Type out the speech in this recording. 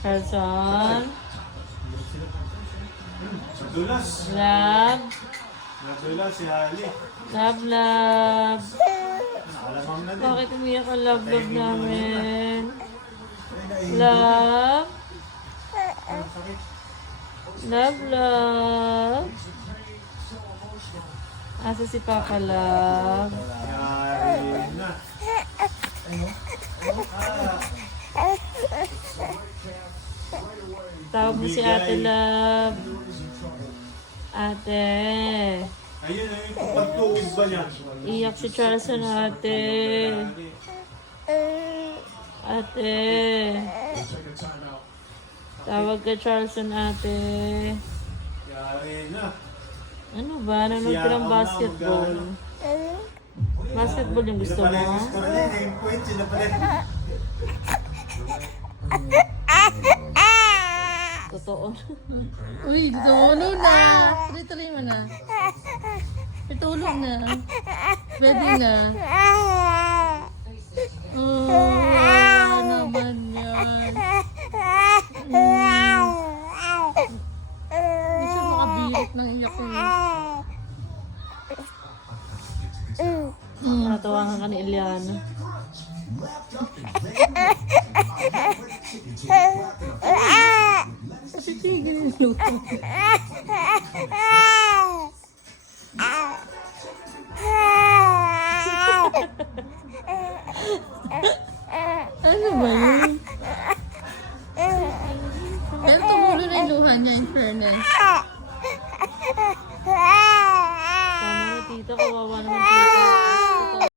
Carlson. Nadulas. Love. Nadulas si Ali. Love, love. Alamang na din. Bakit umiyak ang love, love namin? Love. Love, love. Asa si Papa Love? Yari na. Tawag mo si Ate Love. Ate. Ayun, ayun. Pagtuwid ba niya? Iyak si Charleston, ate. Ate. Tawag ka Charleston, ate. Yari na. Ano ba? Nanonood ka ng basketball? Basketball yung gusto mo? Gusto na rin. Yung point, sila pala. Totoo. Uy, tulog na. Tuloy mo na. Tulog na. Pwede na. Oh, naman yan. Hindi siya makabirit ng iyak ko. Natawagan ka ni Eliana. Kasi tigil yung luto. Ano ba yun?